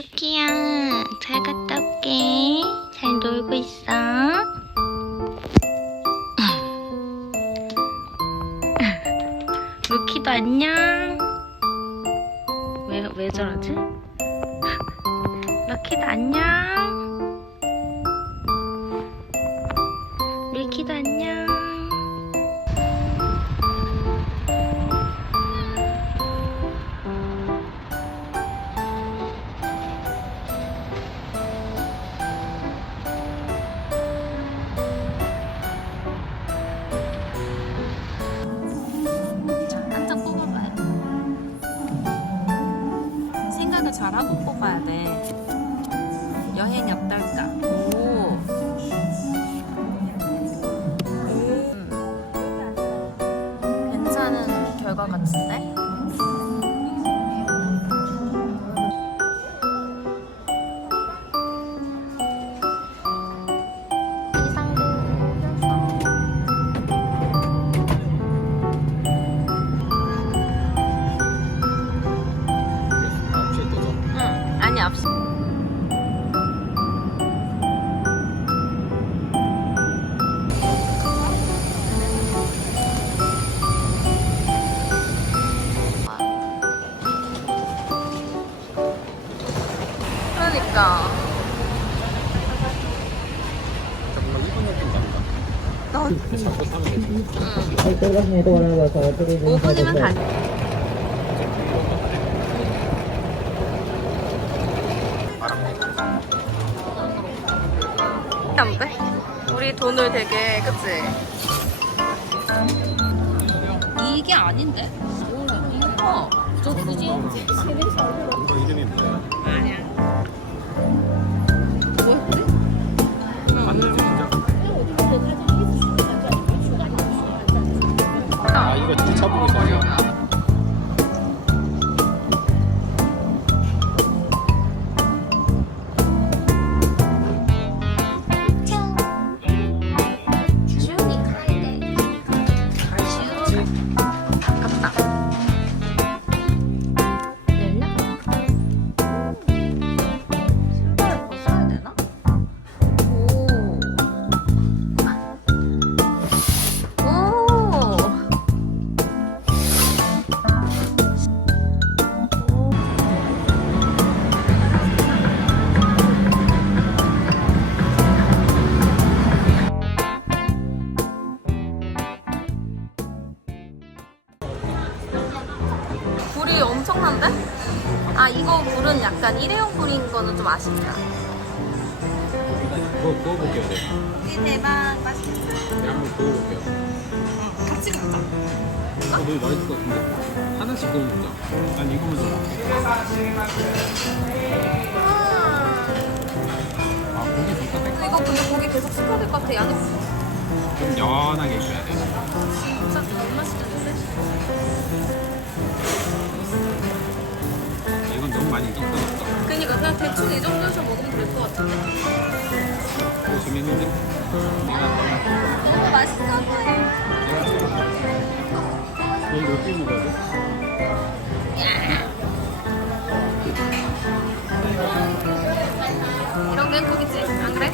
쿠키야, 잘 갔다 올게. 잘 놀고 있어. 루키도 안녕. 뽑아야 돼. 여행이 어떨까? 오. 음. 괜찮은 결과 같은데? 그러니까. 정말 일본 느낌 난다. 자꾸 사면 되지. Alternativamente, bueno, los otros 5분이면 가. 안 돼? 우리 돈을 되게 그치? 이게 아닌데? 어, 저 굳이 이거 이름이 뭐야? 아니야. 보고 있어요. 아 이거 불은 약간 일회용 불인 거는 좀 아쉽다. 그거 구워볼게요. 네. 대박 맛있겠다. 네, 한번 구워볼게요. 같이 먹자. 어, 너무 맛있을 것 같은데. 하나씩 구워 먹자. 난 이거 먼저. 아 고기 좋다. 근데 이거 근데 고기 계속 시켜야 될 것 같아. 양이 좀 연하게 익혀야 돼. 진짜 너무 맛있겠는데? 너무 많이 익었다. 그니까 그냥 대충 이 정도에서 먹으면 될 것 같은데? 오 재밌는데? 너무 맛있어 보여. 이거 어떻게 먹어야 돼? 이런 게 행복이지? 안 그래?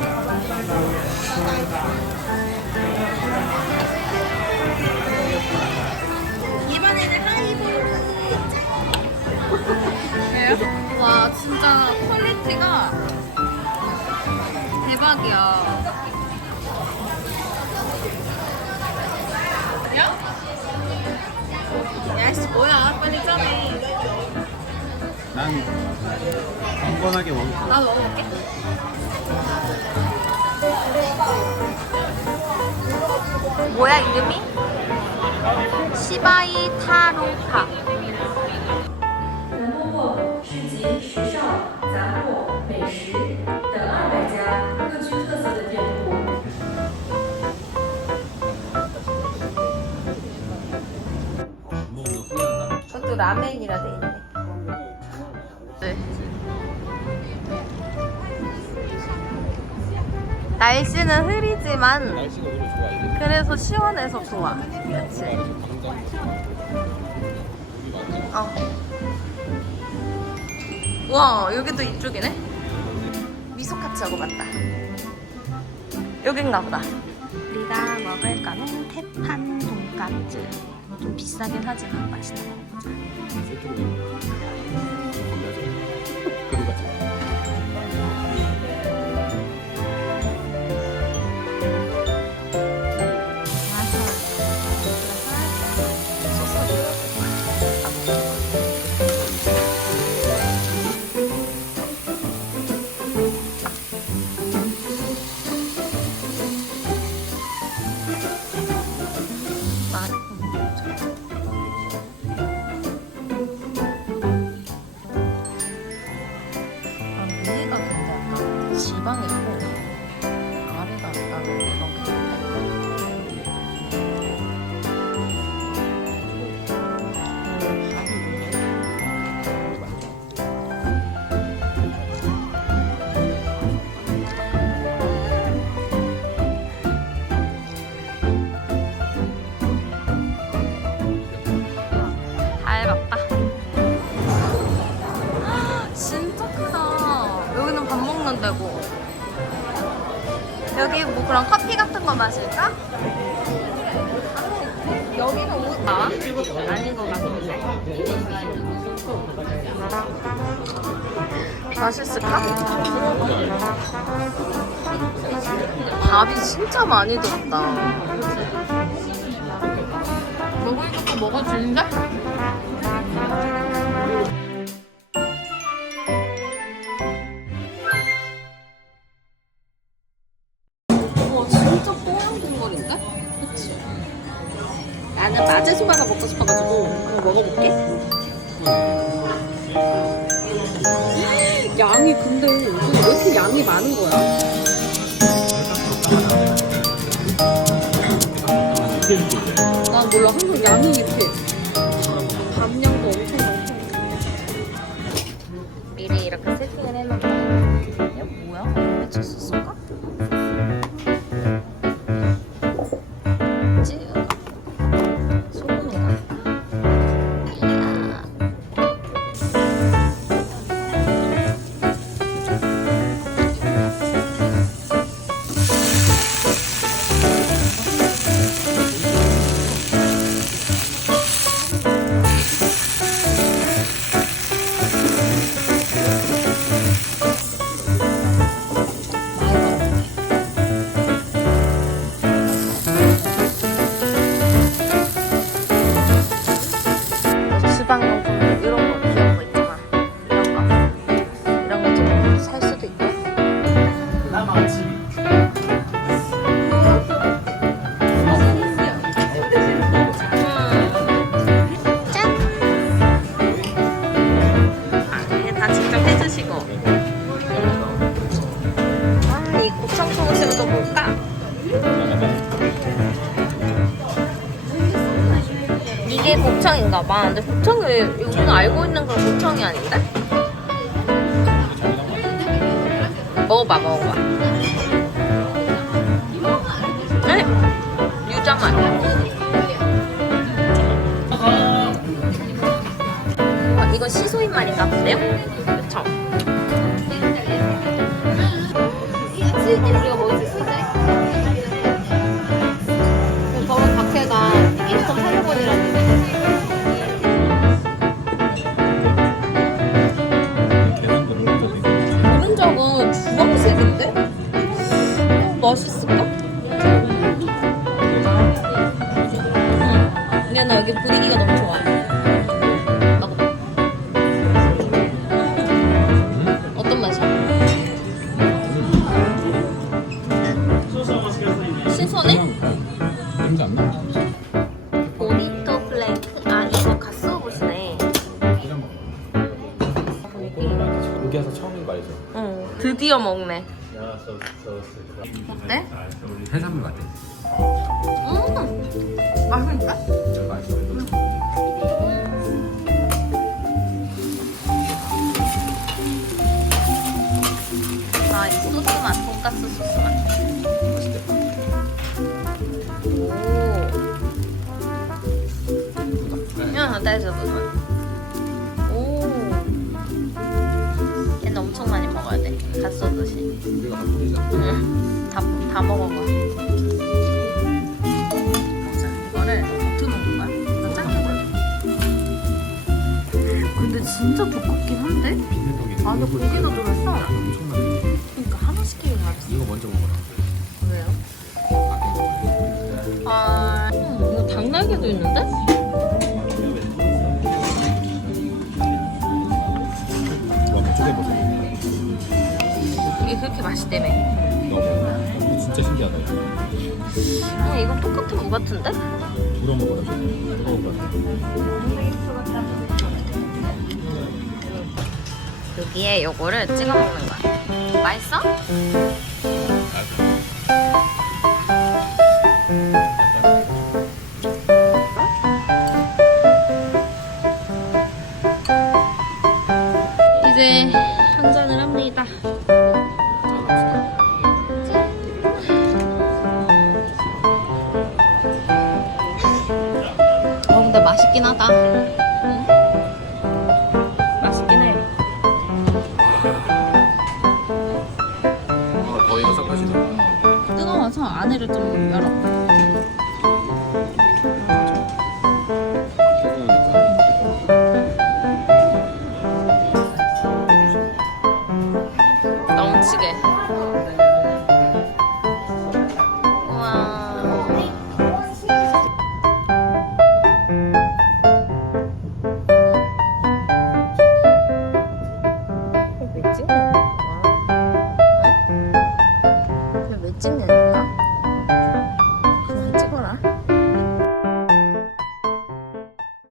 와 진짜 퀄리티가 대박이야 야? 야씨 뭐야 빨리 짜네 난 건건하게 먹을 거야. 나도 먹어볼게 뭐야 이름이? 시바이 타로파 라멘이라 돼 있네 네. 날씨는 흐리지만 날씨가 오히려 좋아 이제. 그래서 시원해서 좋아 그치? 어와 여기도 이쪽이네. 미소카츠 하고 맞다. 여긴가 보다. 우리가 먹을 거는 태판 돈까스. 좀 비싸긴 하지만 맛있는 거 먹자. 거 마실까? 여기는 오... 아? 아닌 것 같은데. 맛있을까? 밥이 진짜 많이 들었다. 먹을 것도 먹어주는데? 난 몰라. 항상 양이 이렇게 감량도 엄청 많고. 미리 이렇게 세팅을 해놓고 야 뭐야? 배치 소스 이게 곱창인가 봐. 근데 곱창이 우리가 알고 있는 그런 곱창이 아닌데? 먹어봐, 먹어봐. 맛있을까? 응. 근데 나 여기 분위기가 너무 좋아. 어떤 맛이야? 신선해? 냄새 안 나? 보니토 플레이크? 아, 이거 가스오브시네. 여기 와서 처음인. 응, 드디어 먹네. 어때? 해산물 같아. 음, 맛있는데? 안에 고기도 들어있어. 엄청나게. 그러니까 하나 시키길 잘했어. 이거 먼저 먹어라. 왜요? 아, 이거 닭날개도 있는데? 와, 뭐. 이게 그렇게 맛있다며. 너무. 진짜 신기하다. 야. 어, 이건 똑같은 거 같은데? 불어 먹어라. 뜨거운 거 같아. 여기에 요거를 찍어 먹는 거야. 맛있어? 이제 한 잔을 합니다. 어, 근데 맛있긴 하다.